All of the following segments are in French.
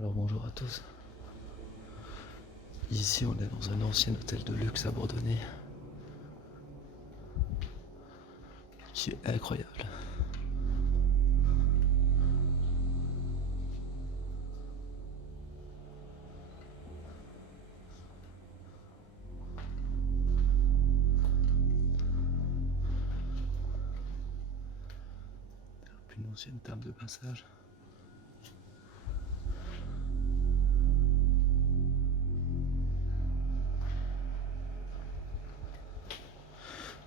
Alors bonjour à tous. Ici on est dans un ancien hôtel de luxe abandonné qui est incroyable. Une ancienne table de passage.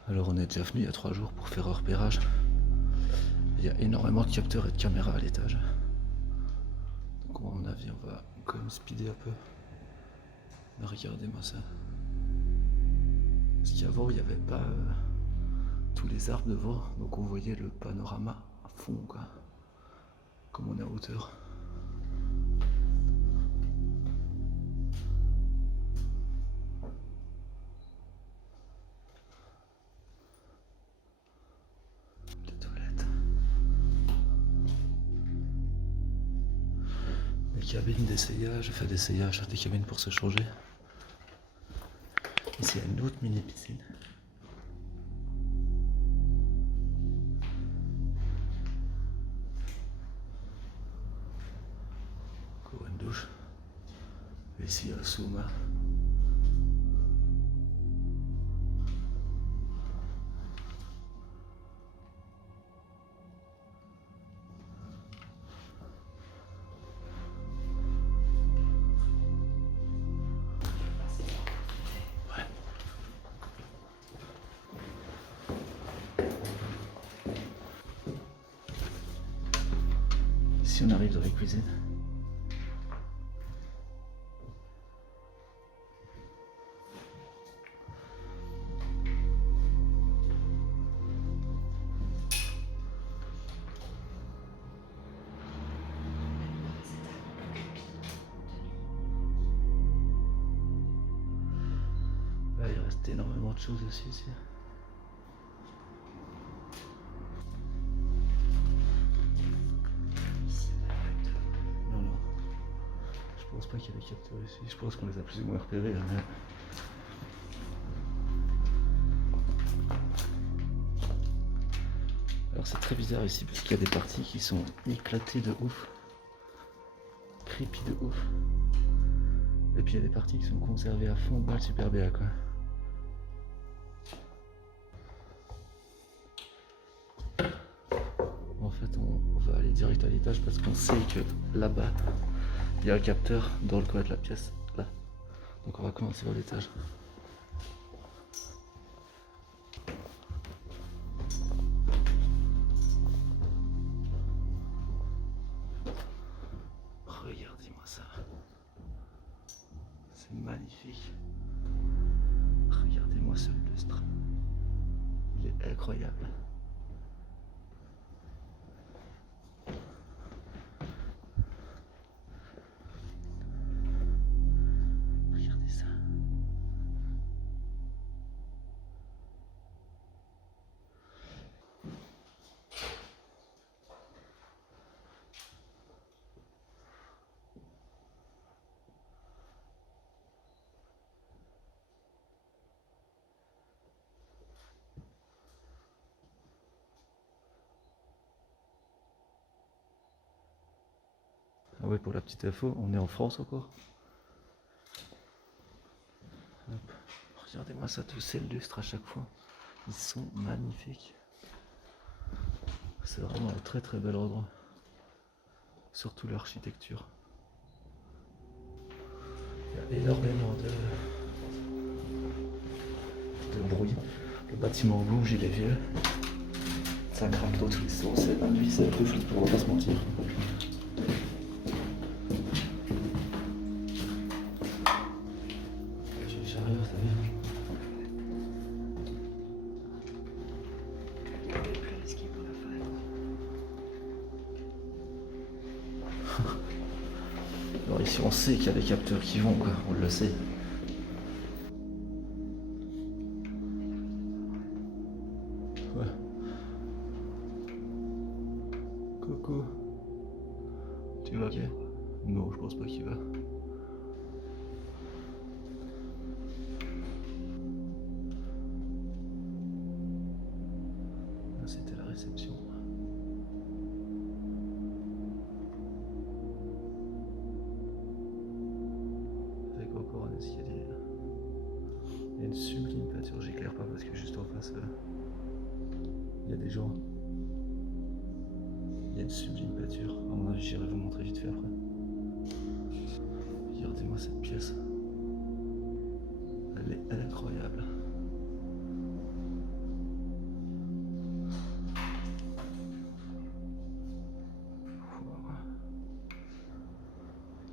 Alors on est déjà venu il y a 3 jours pour faire un repérage. Il y a énormément de capteurs et de caméras à l'étage. Donc à mon avis on va quand même speeder un peu. Mais regardez-moi ça. Parce qu'avant il n'y avait pas tous les arbres devant, donc on voyait le panorama à fond quoi. Comme on est à hauteur. Les toilettes. Les cabines d'essayage, enfin d'essayage, des cabines pour se changer. Ici il y a une autre mini piscine. Encore une douche. Et ici il y a le sauna. Ici on arrive dans la cuisine. Là il reste énormément de choses aussi ici. Je pense pas qu'il y ait des capteurs ici, je pense qu'on les a plus ou moins repérés. Mais... Alors c'est très bizarre ici parce qu'il y a des parties qui sont éclatées de ouf, creepy de ouf. Et puis il y a des parties qui sont conservées à fond, balle super bien quoi. En fait on va aller direct à l'étage parce qu'on sait que là-bas il y a un capteur dans le coin de la pièce, là. Donc on va commencer par l'étage. Regardez-moi ça. C'est magnifique. Regardez-moi ce lustre. Il est incroyable. Regardez ça. Ah ouais, pour la petite info, on est en France encore. Hop. Regardez-moi ça, tous ces lustres à chaque fois. Ils sont magnifiques. C'est vraiment un très très bel endroit. Surtout l'architecture. Il y a énormément de bruit. Le bâtiment bouge, il est vieux. Ça craque dans tous les sens. La nuit, c'est un peu flippant, on va pas se mentir. J'arrive, t'as vu? Alors ici on sait qu'il y a des capteurs qui vont quoi, on le sait. Ouais. Coucou. Tu vas bien? Non, je pense pas qu'il va. Là, c'était la réception. Avec encore un escalier. Il y a une sublime peinture, j'éclaire pas parce que juste en face, il y a des gens. Il y a une sublime peinture. À mon avis, j'irai vous montrer vite fait après. Regardez-moi cette pièce. Elle est incroyable.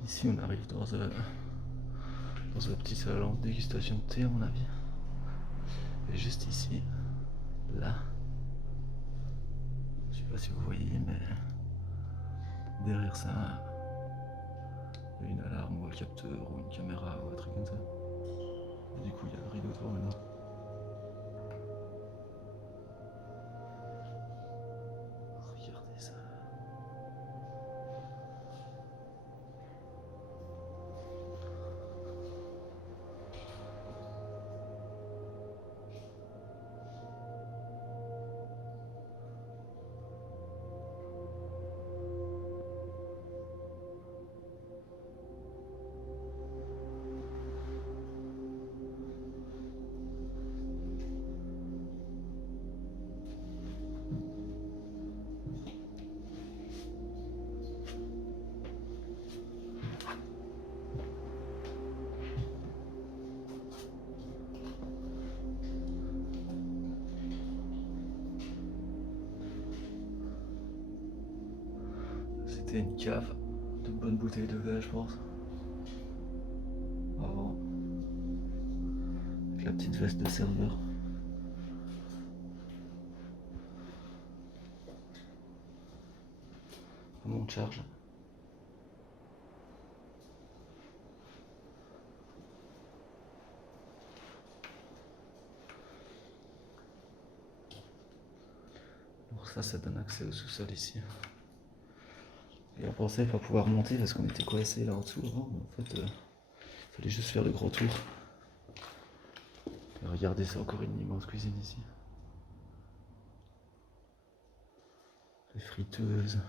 Ici, on arrive dans un petit salon de dégustation de thé, à mon avis. Et juste ici, là, je sais pas si vous voyez, mais derrière ça, il y a une alarme ou un capteur ou une caméra ou un truc comme ça. Et du coup, il y a le rideau devant maintenant. Regardez ça. C'était une cave de bonnes bouteilles de vin, je pense. Avant. Avec la petite veste de serveur. On charge. Alors ça donne accès au sous-sol ici. Et on pensait pas pouvoir monter parce qu'on était coincé là en dessous avant, mais en fait, il fallait juste faire le grand tour. Et regardez, c'est encore une immense cuisine ici. Les friteuses,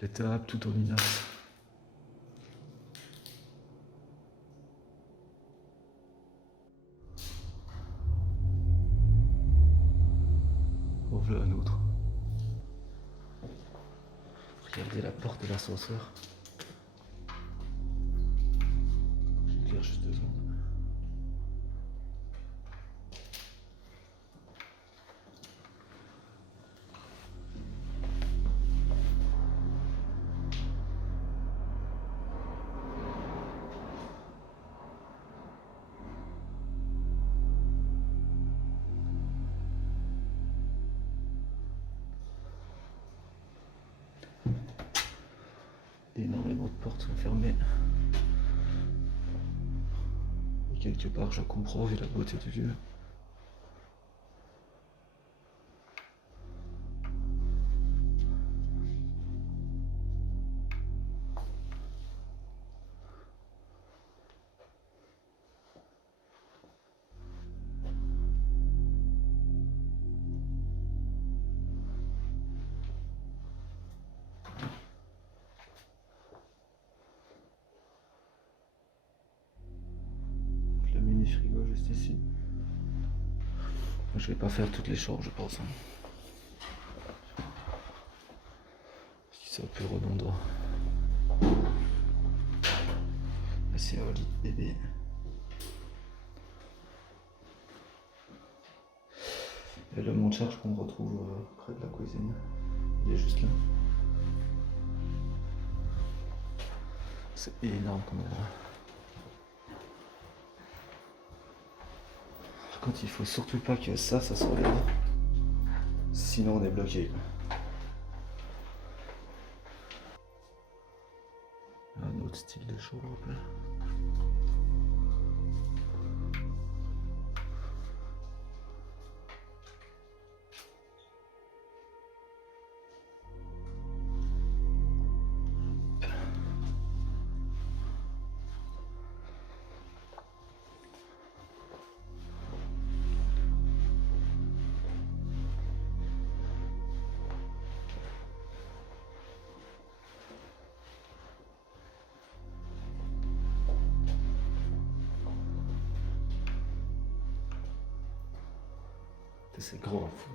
les tables tout en inox. Oh, voilà un autre. Regardez la porte de l'ascenseur. J'éclaire juste 2 secondes. Énormément de portes sont fermées. Et quelque part, je comprends vu la beauté du lieu. Le mini frigo juste ici. Je vais pas faire toutes les chambres, je pense. Parce que c'est un peu redondant. Là, c'est un lit de bébé. Et le monte charge qu'on retrouve près de la cuisine, il est juste là. C'est énorme comme endroit. Par contre, il faut surtout pas que ça s'enlève. Sinon, on est bloqué, quoi. Un autre style de chambre un peu. C'est gros en fou.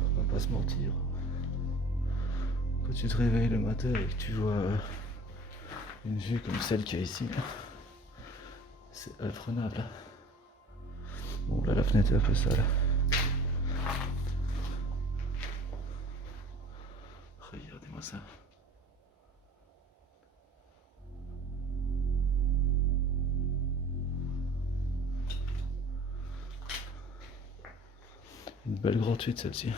On va pas se mentir. Quand tu te réveilles le matin et que tu vois une vue comme celle qu'il y a ici, c'est imprenable. Bon là la fenêtre est un peu sale. Regardez-moi ça. Une belle gratuite celle-ci.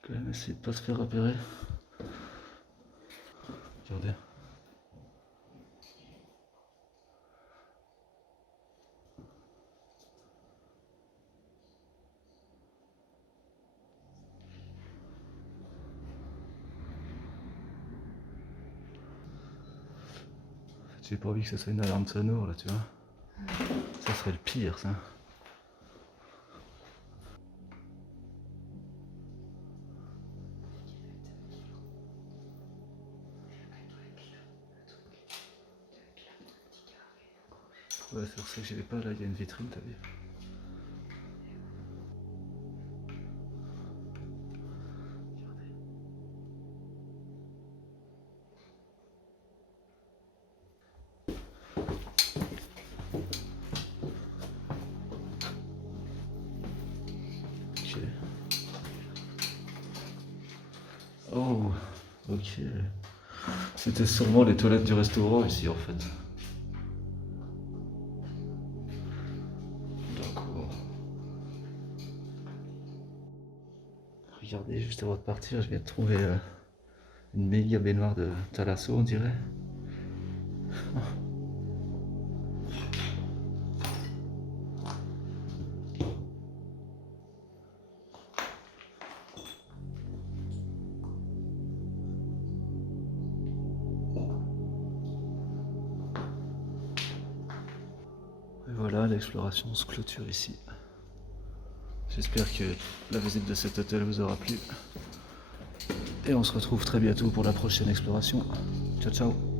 Quand même essayer de pas se faire repérer. Regardez. J'ai pas envie que ce soit une alarme sonore là, tu vois. Ça serait le pire, ça. Ouais, c'est pour ça que j'y vais pas, là, il y a une vitrine, t'as vu. Ok. Oh, ok. C'était sûrement les toilettes du restaurant ici, en fait. D'accord. Regardez, juste avant de partir, je viens de trouver une méga baignoire de Thalasso, on dirait. Et voilà, l'exploration se clôture ici. J'espère que la visite de cet hôtel vous aura plu. Et on se retrouve très bientôt pour la prochaine exploration. Ciao ciao.